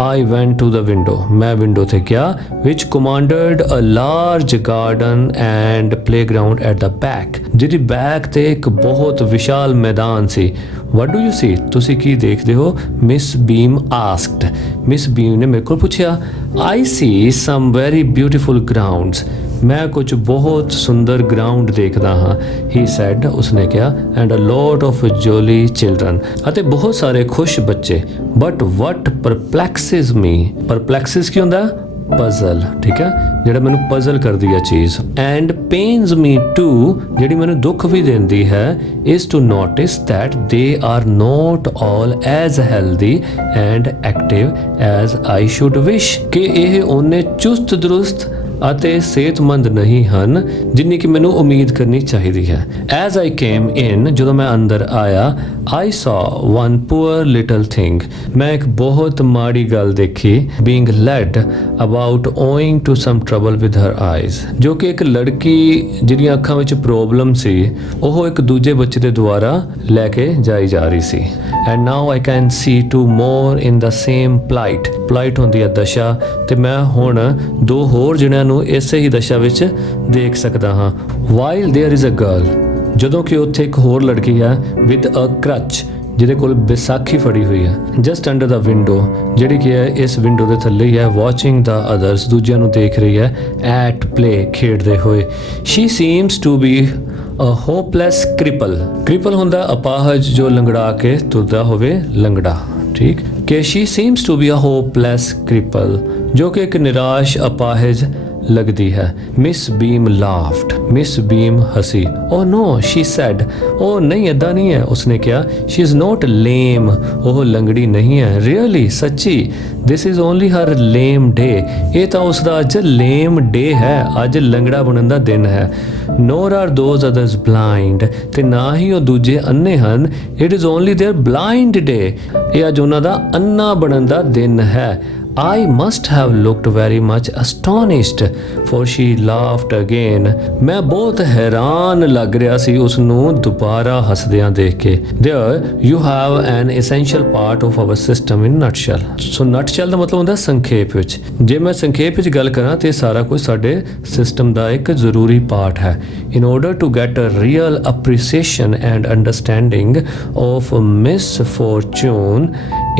I went to the window. मैं window थे क्या? Which commanded a large garden and playground at the back. ਜਿਹਦੀ back ਤੇ ਇੱਕ ਬਹੁਤ ਵਿਸ਼ਾਲ ਮੈਦਾਨ ਸੀ. What do you see? ਤੁਸੀਂ ਕੀ ਦੇਖਦੇ ਹੋ? Miss Beam asked. Miss Beam ਨੇ ਮੇਰੇ ਕੋਲ ਪੁੱਛਿਆ. I see some very beautiful grounds. मैं कुछ बहुत सुंदर ग्राउंड देखदा हाँ. He said, उसने किहा, and a lot of jolly children. ਅਤੇ ਬਹੁਤ ਸਾਰੇ ਖੁਸ਼ ਬੱਚੇ. But what perplexes me? Perplexes ਕੀ ਹੁੰਦਾ? ਪਜ਼ਲ. ਠੀਕ ਹੈ, ਜਿਹੜਾ ਮੈਨੂੰ ਪਜ਼ਲ ਕਰਦੀ ਹੈ ਚੀਜ਼. ਐਂਡ ਪੇਨਸ ਮੀ ਟੂ, ਜਿਹੜੀ ਮੈਨੂੰ ਦੁੱਖ ਵੀ ਦਿੰਦੀ ਹੈ, is to notice that they are not all as healthy and active as I should wish, ਕਿ ਇਹ ਉਹਨੇ ਚੁਸਤ ਦਰੁਸਤ ਅਤੇ ਸਿਹਤਮੰਦ ਨਹੀਂ ਹਨ ਜਿੰਨੀ ਕਿ ਮੈਨੂੰ ਉਮੀਦ ਕਰਨੀ ਚਾਹੀਦੀ ਹੈ. ਐਜ਼ ਆਈ ਕੇਮ ਇਨ, ਜਦੋਂ ਮੈਂ ਅੰਦਰ ਆਇਆ, ਆਈ ਸੌ ਵਨ ਪੂਅਰ ਲਿਟਲ ਥਿੰਗ, ਮੈਂ ਇੱਕ ਬਹੁਤ ਮਾੜੀ ਗੱਲ ਦੇਖੀ. Being led about owing to some trouble with her eyes, ਜੋ ਕਿ ਇੱਕ ਲੜਕੀ ਜਿਹਦੀਆਂ ਅੱਖਾਂ ਵਿੱਚ ਪ੍ਰੋਬਲਮ ਸੀ, ਉਹ ਇੱਕ ਦੂਜੇ ਬੱਚੇ ਦੇ ਦੁਆਰਾ ਲੈ ਕੇ ਜਾਈ ਜਾ ਰਹੀ ਸੀ. And now I can see two more in the same plight. Plight ਹੁੰਦੀ ਹੈ ਦਸ਼ਾ, ਤੇ ਮੈਂ ਹੁਣ ਦੋ ਹੋਰ ਜਣਿਆਂ ਨੂੰ ਇਸੇ ਹੀ ਦਸ਼ਾ ਵਿੱਚ ਦੇਖ ਸਕਦਾ ਹਾਂ. While there is a girl, ਜਦੋਂ ਕਿ ਉੱਥੇ ਇੱਕ ਹੋਰ ਲੜਕੀ ਹੈ, ਵਿਦ ਅ ਕਰਚ, ਜਿਹਦੇ ਕੋਲ ਵਿਸਾਖੀ ਫੜੀ ਹੋਈ ਹੈ, ਜਸਟ ਅੰਡਰ ਦਾ ਵਿੰਡੋ, ਜਿਹੜੀ ਕਿ ਹੈ ਇਸ ਵਿੰਡੋ ਦੇ ਥੱਲੇ ਹੀ ਹੈ, ਵਾਚਿੰਗ ਦਾ ਅਦਰਸ, ਦੂਜਿਆਂ ਨੂੰ ਦੇਖ ਰਹੀ ਹੈ, ਐਟ ਪਲੇ, ਖੇਡਦੇ ਹੋਏ. She seems to be a hopeless cripple. Cripple ਹੁੰਦਾ ਅਪਾਹਜ, ਜੋ ਲੰਗੜਾ ਕੇ ਤੁਰਦਾ ਹੋਵੇ, ਲੰਗੜਾ. ਠੀਕ, ਕਿ she seems to be a hopeless cripple, ਜੋ ਕਿ ਇੱਕ ਨਿਰਾਸ਼ ਅਪਾਹਜ ਲੱਗਦੀ ਹੈ. ਮਿਸ ਬੀਮ ਲਾਫਡ, ਮਿਸ ਬੀਮ ਹੱਸੀ. ਓ ਨੋ, ਸ਼ੀ ਸੈਡ, ਉਹ ਨਹੀਂ, ਇੱਦਾਂ ਨਹੀਂ ਹੈ, ਉਸਨੇ ਕਿਹਾ. ਸ਼ੀ ਇਜ਼ ਨੋਟ ਲੇਮ, ਉਹ ਲੰਗੜੀ ਨਹੀਂ ਹੈ. ਰੀਅਲੀ, ਸੱਚੀ. This is only her lame day, ਇਹ ਤਾਂ ਉਸਦਾ ਅੱਜ ਲੇਮ ਡੇ ਹੈ, ਅੱਜ ਲੰਗੜਾ ਬਣਨ ਦਾ ਦਿਨ ਹੈ. Nor are those others blind, ਤੇ ਨਾ ਹੀ ਉਹ ਦੂਜੇ ਅੰਨੇ ਹਨ. It is only their blind day, ਇਹ ਅੱਜ ਉਹਨਾਂ ਦਾ ਅੰਨਾ ਬਣਨ ਦਾ ਦਿਨ ਹੈ. I must have looked very much astonished, for she laughed again. मैं बहुत हैरान लग रहा सी उसनू दोबारा हसदियां देख के. There you have an essential part of our system in nutshell. So nutshell ਦਾ ਮਤਲਬ ਹੁੰਦਾ ਸੰਖੇਪ ਵਿੱਚ. ਜੇ ਮੈਂ ਸੰਖੇਪ ਵਿੱਚ ਗੱਲ ਕਰਾਂ ਤੇ ਸਾਰਾ ਕੁਝ ਸਾਡੇ ਸਿਸਟਮ ਦਾ ਇੱਕ ਜ਼ਰੂਰੀ ਪਾਰਟ ਹੈ. In order to get a real appreciation and understanding of misfortune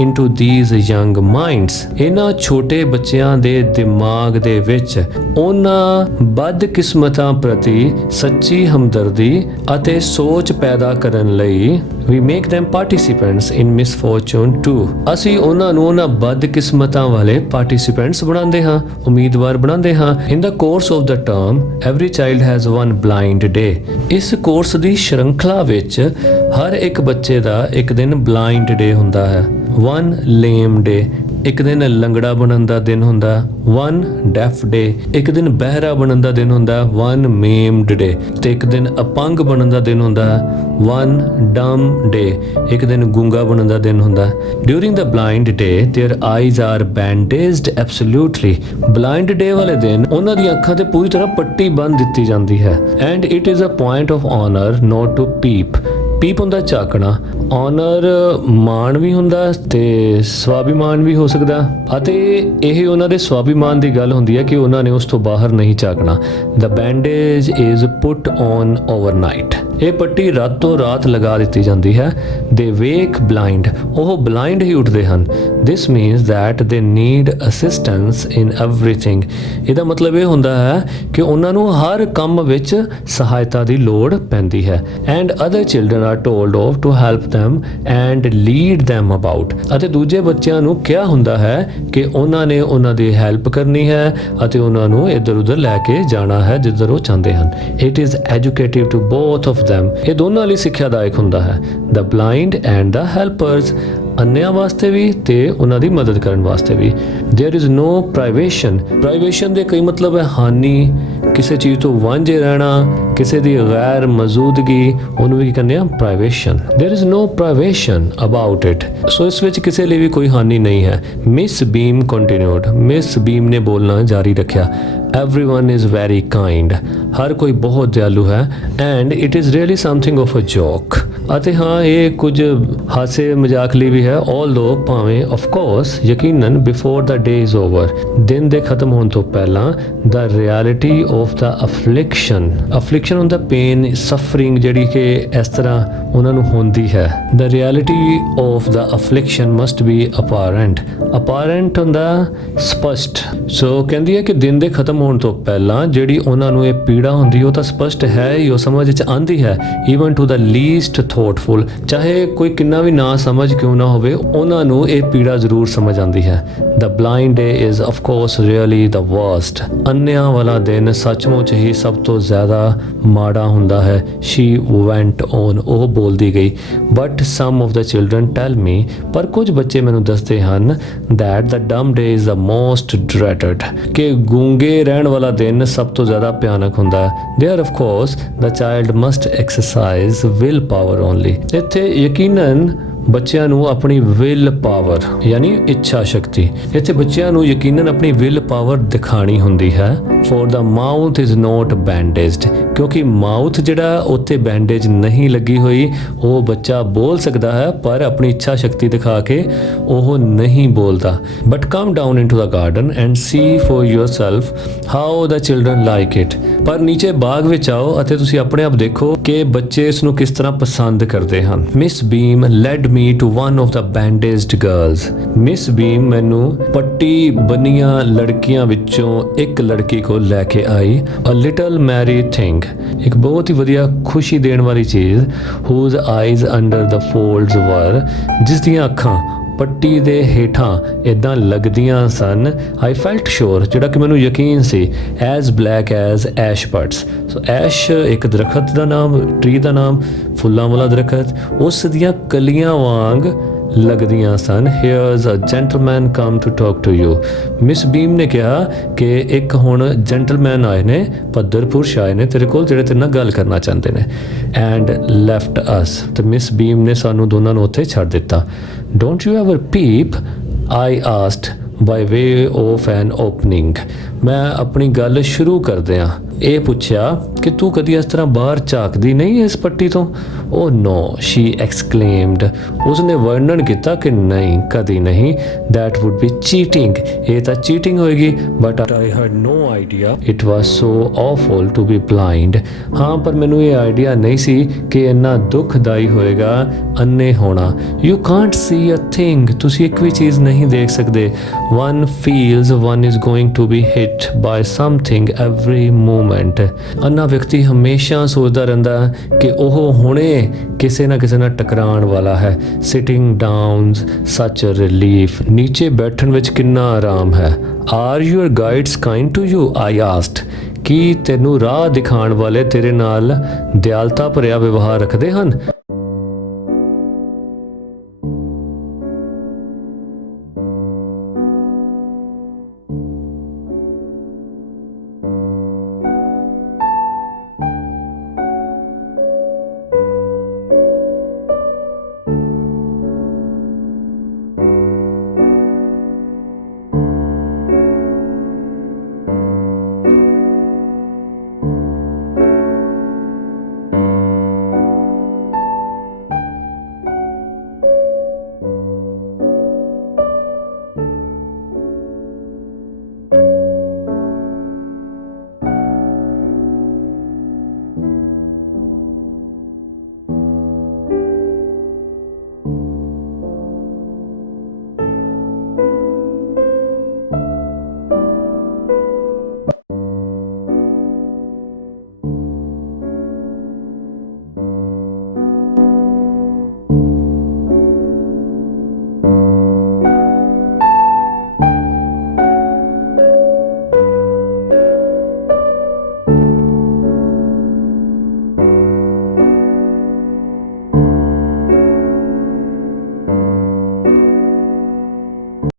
into these young minds, ਇਹਨਾਂ ਛੋਟੇ ਬੱਚਿਆਂ ਦੇ ਦਿਮਾਗ ਦੇ ਵਿੱਚ ਉਹਨਾਂ ਬਦਕਿਸਮਤਾਂ ਪ੍ਰਤੀ ਸੱਚੀ ਹਮਦਰਦੀ ਅਤੇ ਸੋਚ ਪੈਦਾ ਕਰਨ ਲਈ we make them participants in misfortune too. ਅਸੀਂ ਉਹਨਾਂ ਨੂੰ ਉਹਨਾਂ ਬਦਕਿਸਮਤਾਂ ਵਾਲੇ ਪਾਰਟਿਸਿਪੈਂਟਸ ਬਣਾਉਂਦੇ ਹਾਂ, ਉਮੀਦਵਾਰ ਬਣਾਉਂਦੇ ਹਾਂ. in the course of the term every child has one blind day. ਇਸ ਕੋਰਸ ਦੀ ਸ਼੍ਰੰਖਲਾ ਵਿੱਚ ਹਰ ਇੱਕ ਬੱਚੇ ਦਾ ਇੱਕ ਦਿਨ ਬਲਾਈਂਡ ਡੇ ਹੁੰਦਾ ਹੈ. one lame day, ਇੱਕ ਦਿਨ ਲੰਗੜਾ ਬਣਨ ਦਾ ਦਿਨ ਹੁੰਦਾ. one deaf day, ਇੱਕ ਦਿਨ ਬਹਿਰਾ ਬਣਨ ਦਾ ਦਿਨ ਹੁੰਦਾ. one maimed day, ਤੇ ਇੱਕ ਦਿਨ ਅਪੰਗ ਬਣਨ ਦਾ ਦਿਨ ਹੁੰਦਾ. one dumb day, ਇੱਕ ਦਿਨ ਗੂੰਗਾ ਬਣਨ ਦਾ ਦਿਨ ਹੁੰਦਾ. during the blind day their eyes are bandaged absolutely. blind day ਵਾਲੇ ਦਿਨ ਉਹਨਾਂ ਦੀਆਂ ਅੱਖਾਂ ਤੇ ਪੂਰੀ ਤਰ੍ਹਾਂ ਪੱਟੀ ਬੰਨ੍ਹ ਦਿੱਤੀ ਜਾਂਦੀ ਹੈ. and it is a point of honor not to peep. ਪੀਪ ਹੁੰਦਾ ਝਾਕਣਾ, ਆਨਰ ਮਾਣ ਵੀ ਹੁੰਦਾ ਤੇ ਸਵਾਭਿਮਾਨ ਵੀ ਹੋ ਸਕਦਾ, ਅਤੇ ਇਹ ਉਹਨਾਂ ਦੇ ਸਵਾਭਿਮਾਨ ਦੀ ਗੱਲ ਹੁੰਦੀ ਹੈ ਕਿ ਉਹਨਾਂ ਨੇ ਉਸ ਤੋਂ ਬਾਹਰ ਨਹੀਂ ਝਾਕਣਾ. The bandage is put on overnight. ਇਹ ਪੱਟੀ ਰਾਤੋਂ ਰਾਤ ਲਗਾ ਦਿੱਤੀ ਜਾਂਦੀ ਹੈ. ਦੇ ਵੇਕ ਬਲਾਈਂਡ, ਉਹ ਬਲਾਈਂਡ ਹੀ ਉੱਠਦੇ ਹਨ. This means that they need assistance in everything. ਇਹਦਾ ਮਤਲਬ ਇਹ ਹੁੰਦਾ ਹੈ ਕਿ ਉਹਨਾਂ ਨੂੰ ਹਰ ਕੰਮ ਵਿੱਚ ਸਹਾਇਤਾ ਦੀ ਲੋੜ ਪੈਂਦੀ ਹੈ. And other children are told of to help them and lead them about. ਅਤੇ ਦੂਜੇ ਬੱਚਿਆਂ ਨੂੰ ਕਿਹਾ ਹੁੰਦਾ ਹੈ ਕਿ ਉਹਨਾਂ ਨੇ ਉਹਨਾਂ ਦੀ ਹੈਲਪ ਕਰਨੀ ਹੈ ਅਤੇ ਉਹਨਾਂ ਨੂੰ ਇੱਧਰ ਉੱਧਰ ਲੈ ਕੇ ਜਾਣਾ ਹੈ ਜਿੱਧਰ ਉਹ ਚਾਹੁੰਦੇ ਹਨ. It is educative to both of them. ਇਹ ਦੋਨਾਂ ਲਈ ਸਿੱਖਿਆਦਾਇਕ ਹੁੰਦਾ ਹੈ. The blind and the helpers, ਅੰਨਿਆਂ ਵਾਸਤੇ ਵੀ ਤੇ ਉਹਨਾਂ ਦੀ ਮਦਦ ਕਰਨ ਵਾਸਤੇ ਵੀ. There is no privation. Privation ਦੇ ਕਈ ਮਤਲਬ ਹੈ ਹਾਨੀ, ਕਿਸੇ ਚੀਜ਼ ਤੋਂ ਵਾਂਝੇ ਰਹਿਣਾ, ਕਿਸੇ ਦੀ ਗੈਰ ਮੌਜੂਦਗੀ, ਉਹਨੂੰ ਵੀ ਕਹਿੰਦੇ ਆ ਪ੍ਰਾਈਵੇਸ਼ਨ. There is no privation about it. ਸੋ ਇਸ ਵਿੱਚ ਕਿਸੇ ਲਈ ਵੀ ਕੋਈ ਹਾਨੀ ਨਹੀਂ ਹੈ. ਮਿਸ ਬੀਮ ਕੰਟੀਨਿਊਡ, ਮਿਸ ਬੀਮ ਨੇ ਬੋਲਣਾ ਜਾਰੀ ਰੱਖਿਆ. everyone is very kind, ਹਰ ਕੋਈ ਬਹੁਤ ਦਿਆਲੂ ਹੈ, and it is really something of a joke, ਅਤੇ ਹਾਂ ਇਹ ਕੁਝ ਹਾਸੇ ਮਜ਼ਾਕ ਲਈ ਵੀ ਹੈ, although ਭਾਵੇਂ of course ਯਕੀਨਨ before the day is over, ਦਿਨ ਦੇ ਖਤਮ ਹੋਣ ਤੋਂ ਪਹਿਲਾਂ the reality of the affliction ਹੁੰਦਾ pain, suffering ਜਿਹੜੀ ਕਿ ਇਸ ਤਰ੍ਹਾਂ ਉਹਨਾਂ ਨੂੰ ਹੁੰਦੀ ਹੈ, the reality of the affliction must be apparent ਹੁੰਦਾ ਸਪਸ਼ਟ। ਸੋ ਕਹਿੰਦੀ ਹੈ ਕਿ ਦਿਨ ਦੇ ਖਤਮ ਹੋਣ ਤੋਂ ਪਹਿਲਾਂ ਜਿਹੜੀ ਉਹਨਾਂ ਨੂੰ ਇਹ ਪੀੜਾ ਹੁੰਦੀ ਉਹ ਤਾਂ ਸਪਸ਼ਟ ਹੈ ਹੀ, ਉਹ ਸਮਝ 'ਚ ਆਉਂਦੀ ਹੈ, even to the least thoughtful, ਚਾਹੇ ਕੋਈ ਕਿੰਨਾ ਵੀ ਨਾ ਸਮਝ ਕਿਉਂ ਨਾ ਹੋਵੇ, ਉਹਨਾਂ ਨੂੰ ਇਹ ਪੀੜਾ ਜ਼ਰੂਰ ਸਮਝ ਆਉਂਦੀ ਹੈ। the blind day is of course really the worst, ਅੰਨਿਆਂ ਵਾਲਾ ਦਿਨ ਸੱਚਮੁੱਚ ਹੀ ਸਭ ਤੋਂ ਜ਼ਿਆਦਾ ਮਾੜਾ ਹੁੰਦਾ ਹੈ। she went on, ਉਹ ਬੋਲਦੀ ਗਈ, but some of the children tell me, ਪਰ ਕੁਝ ਬੱਚੇ ਮੈਨੂੰ ਦੱਸਦੇ ਹਨ that the dumb day is the most dreaded, ਕਿ ਗੂੰਗੇ ਰਹਿਣ ਵਾਲਾ ਦਿਨ ਸਭ ਤੋਂ ਜ਼ਿਆਦਾ ਭਿਆਨਕ ਹੁੰਦਾ ਹੈ। there of course the child must exercise will power only, ਇੱਥੇ ਯਕੀਨਨ ਬੱਚਿਆਂ ਨੂੰ ਆਪਣੀ ਵਿਲ ਪਾਵਰ ਯਾਨੀ ਇੱਛਾ ਸ਼ਕਤੀ, ਇੱਥੇ ਬੱਚਿਆਂ ਨੂੰ ਯਕੀਨਨ ਆਪਣੀ ਵਿਲ ਪਾਵਰ ਦਿਖਾਣੀ ਹੁੰਦੀ ਹੈ। for the mouth is not bandaged, ਕਿਉਂਕਿ ਮਾਊਥ ਜਿਹੜਾ ਉੱਤੇ ਬੈਂਡੇਜ ਨਹੀਂ ਲੱਗੀ ਹੋਈ, ਉਹ ਬੱਚਾ ਬੋਲ ਸਕਦਾ ਹੈ ਪਰ ਆਪਣੀ ਇੱਛਾ ਸ਼ਕਤੀ ਦਿਖਾ ਕੇ ਉਹ ਨਹੀਂ ਬੋਲਦਾ। but come down into the garden and see for yourself how the children like it, ਪਰ ਨੀਚੇ ਬਾਗ ਵਿੱਚ ਆਓ ਅਤੇ ਤੁਸੀਂ ਆਪਣੇ ਆਪ ਦੇਖੋ ਕਿ ਬੱਚੇ ਇਸ ਨੂੰ ਕਿਸ ਤਰ੍ਹਾਂ ਪਸੰਦ ਕਰਦੇ ਹਨ। Miss beam led me to one of the bandaged girls, miss ਬੀਮ ਮੈਨੂੰ ਪੱਟੀ ਬੰਨੀਆਂ ਲੜਕੀਆਂ ਵਿੱਚੋਂ ਇੱਕ ਲੜਕੀ ਕੋਲ ਲੈ ਕੇ ਆਈ। a little merry thing, ਇੱਕ ਬਹੁਤ ਹੀ ਵਧੀਆ ਖੁਸ਼ੀ ਦੇਣ ਵਾਲੀ ਚੀਜ਼, whose eyes under the folds were, ਜਿਸ ਦੀਆਂ ਅੱਖਾਂ ਪੱਟੀ ਦੇ ਹੇਠਾਂ ਇਦਾਂ ਲੱਗਦੀਆਂ ਸਨ। I felt sure, ਜਿਹੜਾ ਕਿ ਮੈਨੂੰ ਯਕੀਨ ਸੀ, as black as ash buds, ਸੋ ਐਸ਼ ਇੱਕ ਦਰਖਤ ਦਾ ਨਾਮ, ਟਰੀ ਦਾ ਨਾਮ, ਫੁੱਲਾਂ ਵਾਲਾ ਦਰਖਤ, ਉਸ ਦੀਆਂ ਕਲੀਆਂ ਵਾਂਗ ਲੱਗਦੀਆਂ ਸਨ। here's a gentleman come to talk to you, miss ਬੀਮ ਨੇ ਕਿਹਾ ਕਿ ਇੱਕ ਹੁਣ ਜੈਂਟਲਮੈਨ ਆਏ ਨੇ, ਪੱਧਰ ਪੁਰਸ਼ ਆਏ ਨੇ ਤੇਰੇ ਕੋਲ ਜਿਹੜੇ ਤੇਰੇ ਨਾਲ ਗੱਲ ਕਰਨਾ ਚਾਹੁੰਦੇ ਨੇ। and left us, ਤੇ ਮਿਸ ਬੀਮ ਨੇ ਸਾਨੂੰ ਦੋਨਾਂ ਨੂੰ ਉੱਥੇ ਛੱਡ ਦਿੱਤਾ। don't you ever peep, I asked by way of an opening, ਮੈਂ ਆਪਣੀ ਗੱਲ ਸ਼ੁਰੂ ਕਰਦਿਆਂ ਇਹ ਪੁੱਛਿਆ ਕਿ ਤੂੰ ਕਦੀ ਇਸ ਤਰ੍ਹਾਂ ਬਾਹਰ ਝਾਕਦੀ ਨਹੀਂ ਇਸ ਪੱਟੀ ਤੋਂ। oh no, she exclaimed, ਉਸਨੇ ਵਰਣਨ ਕੀਤਾ ਕਿ ਨਹੀਂ, ਕਦੀ ਨਹੀਂ, that would be cheating, ਇਹ ਤਾਂ ਚੀਟਿੰਗ ਹੋਏਗੀ। but I had no idea it was so awful to be blind, ਹਾਂ ਪਰ ਮੈਨੂੰ ਇਹ ਆਈਡੀਆ ਨਹੀਂ ਸੀ ਕਿ ਇੰਨਾ ਦੁਖਦਾਈ ਹੋਏਗਾ ਅੰਨੇ ਹੋਣਾ। you can't see a thing, ਤੁਸੀਂ ਇੱਕ ਵੀ ਚੀਜ਼ ਨਹੀਂ ਦੇਖ ਸਕਦੇ। one feels one is going to be hit by something every moment, ਅੰਨਾ ਵਿਅਕਤੀ ਹਮੇਸ਼ਾ ਸੋਚਦਾ ਰਹਿੰਦਾ ਕਿ ਉਹ ਹੁਣੇ ਕਿਸੇ ਨਾ ਕਿਸੇ ਨਾਲ ਟਕਰਾਉਣ ਵਾਲਾ ਹੈ। sitting down such a relief, ਨੀਚੇ ਬੈਠਣ ਵਿੱਚ ਕਿੰਨਾ ਆਰਾਮ ਹੈ। are your guides kind to you, I asked, ਕੀ ਤੈਨੂੰ ਰਾਹ ਦਿਖਾਉਣ ਵਾਲੇ ਤੇਰੇ ਨਾਲ ਦਿਆਲਤਾ ਭਰਿਆ ਵਿਵਹਾਰ ਰੱਖਦੇ ਹਨ?